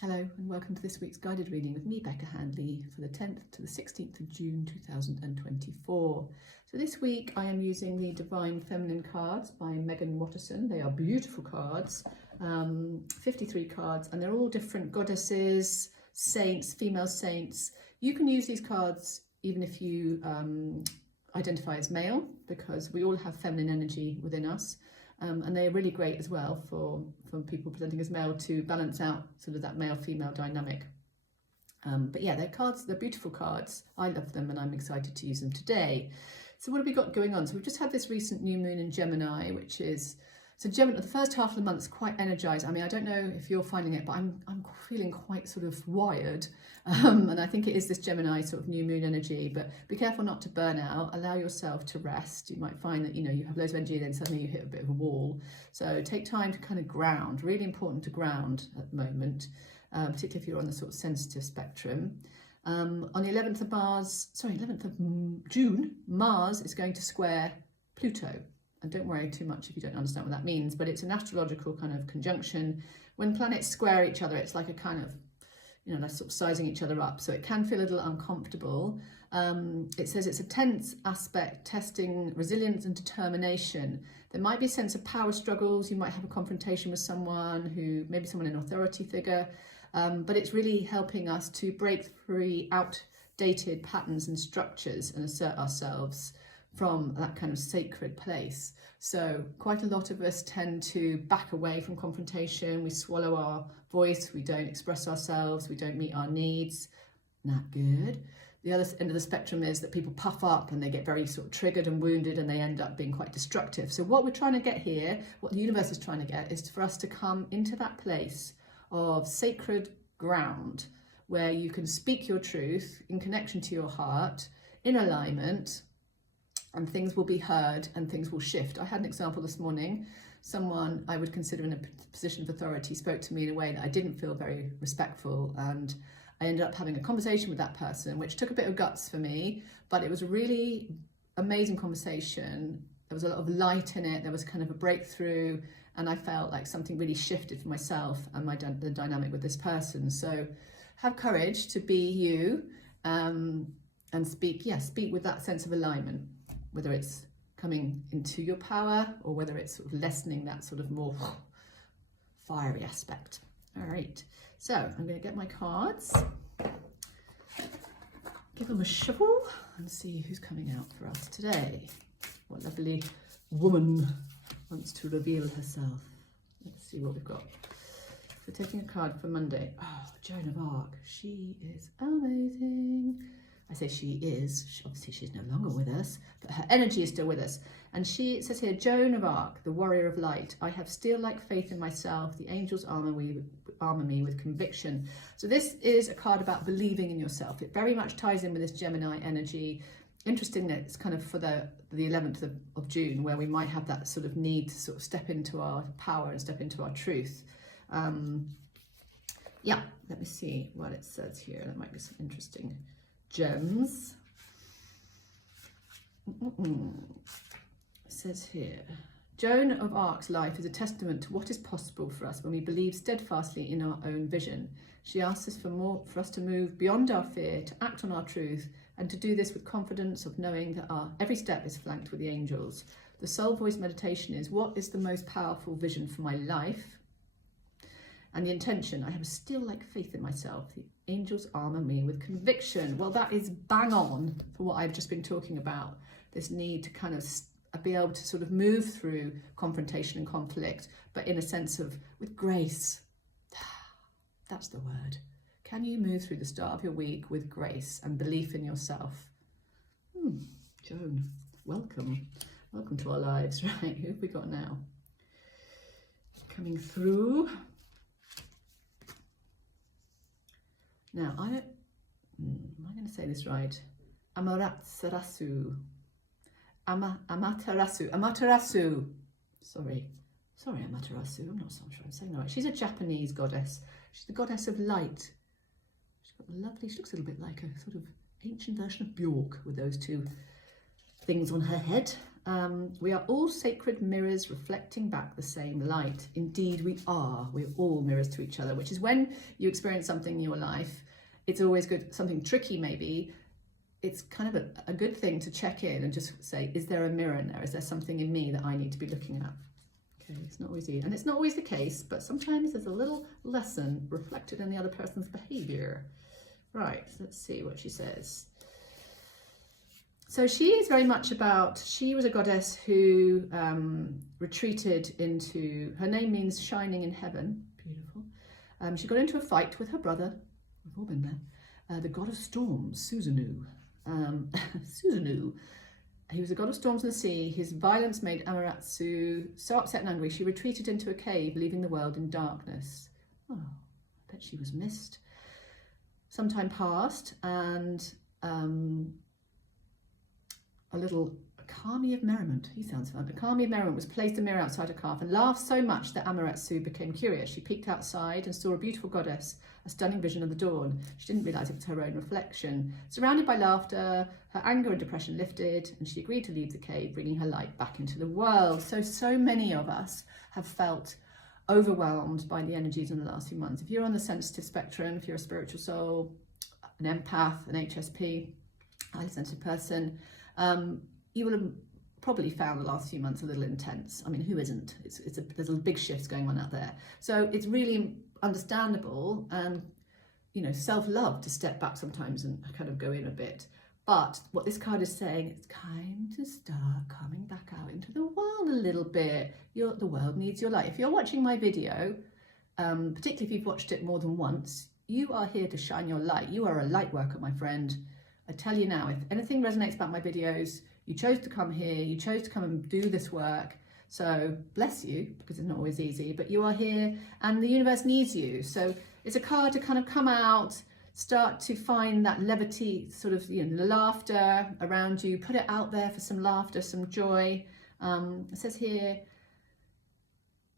Hello and welcome to this week's guided reading with me, Becca Handley, for the 10th to the 16th of June 2024. So this week I am using the Divine Feminine cards by Megan Watterson. They are beautiful cards, 53 cards, and they're all different goddesses, saints, female saints. You can use these cards even if you identify as male, because we all have feminine energy within us. And they're really great as well for people presenting as male to balance out sort of that male-female dynamic. But yeah, they're beautiful cards. I love them and I'm excited to use them today. So what have we got going on? So we've just had this recent new moon in Gemini, which is, so Gemini, the first half of the month is quite energized. I mean, I don't know if you're finding it, but I'm feeling quite sort of wired. And I think it is this Gemini sort of new moon energy, but be careful not to burn out. Allow yourself to rest. You might find that, you have loads of energy, then suddenly you hit a bit of a wall. So take time to kind of ground. Really important to ground at the moment, particularly if you're on the sort of sensitive spectrum. On the 11th of June, Mars is going to square Pluto. And don't worry too much if you don't understand what that means, but it's an astrological kind of conjunction. When planets square each other, it's like a kind of, they're sort of sizing each other up. So it can feel a little uncomfortable. It says it's a tense aspect, testing resilience and determination. There might be a sense of power struggles. You might have a confrontation with someone maybe someone in authority figure, but it's really helping us to break through outdated patterns and structures and assert ourselves from that kind of sacred place. So quite a lot of us tend to back away from confrontation. We swallow our voice, we don't express ourselves, we don't meet our needs. Not good. The other end of the spectrum is that people puff up and they get very sort of triggered and wounded and they end up being quite destructive. So what we're trying to get here, what the universe is trying to get, is for us to come into that place of sacred ground where you can speak your truth in connection to your heart, in alignment, and things will be heard and things will shift. I had an example this morning. Someone I would consider in a position of authority spoke to me in a way that I didn't feel very respectful, and I ended up having a conversation with that person, which took a bit of guts for me, but it was a really amazing conversation. There was a lot of light in it. There was kind of a breakthrough, and I felt like something really shifted for myself and the dynamic with this person. So have courage to be you, and speak with that sense of alignment, whether it's coming into your power or whether it's sort of lessening that sort of more fiery aspect. All right, so I'm going to get my cards, give them a shuffle and see who's coming out for us today. What lovely woman wants to reveal herself. Let's see what we've got. So taking a card for Monday. Oh, Joan of Arc. She is amazing. I say she is, obviously she's no longer with us, but her energy is still with us. And it says here, Joan of Arc, the warrior of light. I have steel-like faith in myself. The angels armor me with conviction. So this is a card about believing in yourself. It very much ties in with this Gemini energy. Interesting that it's kind of for the 11th of June, where we might have that sort of need to sort of step into our power and step into our truth. Yeah, let me see what it says here. That might be some interesting gems. It says here, Joan of Arc's life is a testament to what is possible for us when we believe steadfastly in our own vision. She asks us for us to move beyond our fear, to act on our truth, and to do this with confidence of knowing that our every step is flanked with the angels. The soul voice meditation is, what is the most powerful vision for my life? And the intention, I have a steel-like faith in myself. The angels armor me with conviction. Well, that is bang on for what I've just been talking about. This need to kind of be able to sort of move through confrontation and conflict, but in a sense of with grace. That's the word. Can you move through the start of your week with grace and belief in yourself? Joan, welcome. Welcome to our lives, right? Who have we got now? Coming through. Now, am I going to say this right? Amaterasu. Amaterasu. Sorry, Amaterasu. I'm not so sure I'm saying that right. She's a Japanese goddess. She's the goddess of light. She's got she looks a little bit like a sort of ancient version of Bjork with those two things on her head. We are all sacred mirrors reflecting back the same light. Indeed, we are. We're all mirrors to each other, which is when you experience something in your life, it's always good, something tricky maybe, it's kind of a good thing to check in and just say, is there a mirror in there? Is there something in me that I need to be looking at? Okay, it's not always easy. And it's not always the case, but sometimes there's a little lesson reflected in the other person's behavior. Right, so let's see what she says. So she is very much about, she was a goddess who retreated into, her name means shining in heaven, beautiful. She got into a fight with her brother, we've all been there, the god of storms, Susanoo. Susanoo. He was a god of storms in the sea. His violence made Amaterasu so upset and angry, she retreated into a cave, leaving the world in darkness. Oh, I bet she was missed. Some time passed, and a little Kami of Merriment, he sounds fun. A Kami of Merriment was placed a mirror outside her calf and laughed so much that Amaterasu became curious. She peeked outside and saw a beautiful goddess, a stunning vision of the dawn. She didn't realise it was her own reflection. Surrounded by laughter, her anger and depression lifted, and she agreed to leave the cave, bringing her light back into the world. So many of us have felt overwhelmed by the energies in the last few months. If you're on the sensitive spectrum, if you're a spiritual soul, an empath, an HSP, highly sensitive person, you will have probably found the last few months a little intense. I mean, who isn't? There's a big shifts going on out there. So it's really understandable and, you know, self-love to step back sometimes and kind of go in a bit. But what this card is saying, it's time to start coming back out into the world a little bit. The world needs your light. If you're watching my video, particularly if you've watched it more than once, you are here to shine your light. You are a light worker, my friend. I tell you now, if anything resonates about my videos, you chose to come here, you chose to come and do this work. So bless you, because it's not always easy, but you are here and the universe needs you. So it's a card to kind of come out, start to find that levity, sort of, you know, the laughter around you, put it out there for some laughter, some joy. It says here,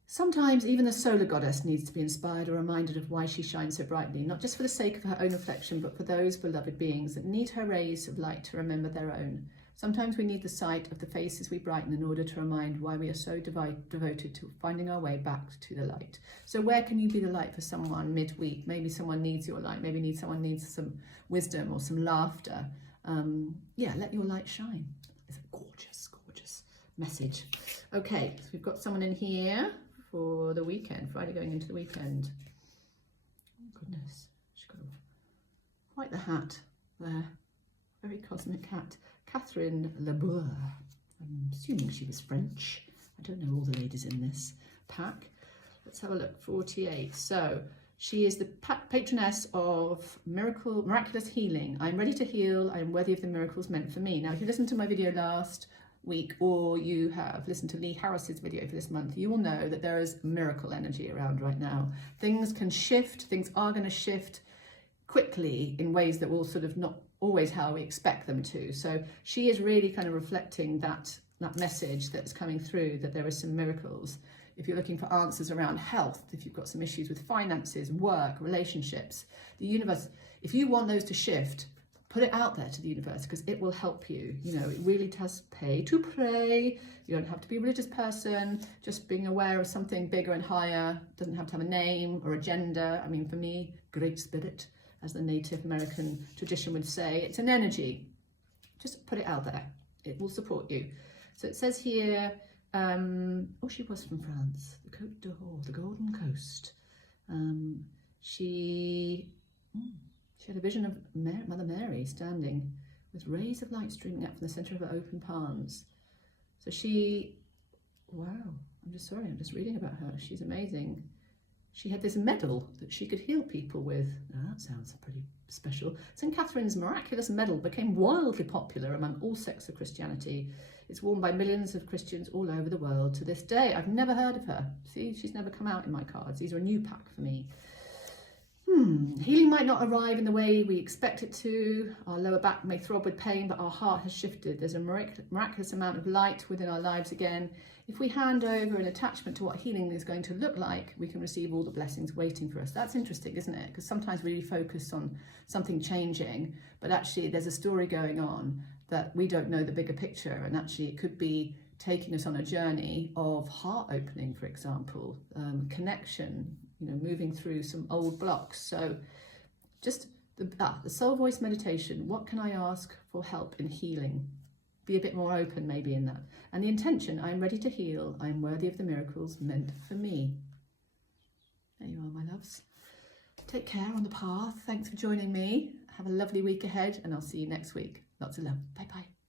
sometimes even the solar goddess needs to be inspired or reminded of why she shines so brightly, not just for the sake of her own reflection, but for those beloved beings that need her rays of light to remember their own. Sometimes we need the sight of the faces we brighten in order to remind why we are so devoted to finding our way back to the light. So where can you be the light for someone midweek? Maybe someone needs your light. Maybe someone needs some wisdom or some laughter. Yeah, let your light shine. It's a gorgeous, gorgeous message. Okay, so we've got someone in here for the weekend, Friday going into the weekend. Oh goodness, she's got quite the hat there. Very cosmic hat. Catherine Lebour. I'm assuming she was French. I don't know all the ladies in this pack. Let's have a look. 48. So she is the patroness of miraculous healing. I'm ready to heal. I am worthy of the miracles meant for me. Now, if you listened to my video last week, or you have listened to Lee Harris's video for this month, you will know that there is miracle energy around right now. Things can shift. Things are going to shift quickly in ways that will sort of not always how we expect them to. So she is really kind of reflecting that message that's coming through, that there are some miracles. If you're looking for answers around health, if you've got some issues with finances, work, relationships, the universe, if you want those to shift, put it out there to the universe, because it will help you. You know, it really does pay to pray. You don't have to be a religious person. Just being aware of something bigger and higher. Doesn't have to have a name or a gender. I mean, for me, Great Spirit, as the Native American tradition would say, it's an energy. Just put it out there. It will support you. So it says here, oh, she was from France, the Côte d'Or, the Golden Coast. She had a vision of Mother Mary standing with rays of light streaming up from the centre of her open palms. So she, wow, I'm just reading about her. She's amazing. She had this medal that she could heal people with. Now that sounds pretty special. St. Catherine's miraculous medal became wildly popular among all sects of Christianity. It's worn by millions of Christians all over the world to this day. I've never heard of her. See, she's never come out in my cards. These are a new pack for me. Healing might not arrive in the way we expect it to. Our lower back may throb with pain, but our heart has shifted. There's a miraculous amount of light within our lives again. If we hand over an attachment to what healing is going to look like, we can receive all the blessings waiting for us. That's interesting, isn't it? Because sometimes we really focus on something changing, but actually there's a story going on that we don't know the bigger picture, and actually it could be taking us on a journey of heart opening, for example, connection, moving through some old blocks. So just the soul voice meditation, what can I ask for help in healing? Be a bit more open maybe in that. And the intention, I'm ready to heal, I'm worthy of the miracles meant for me. There you are, my loves. Take care on the path. Thanks for joining me. Have a lovely week ahead, and I'll see you next week. Lots of love. Bye bye.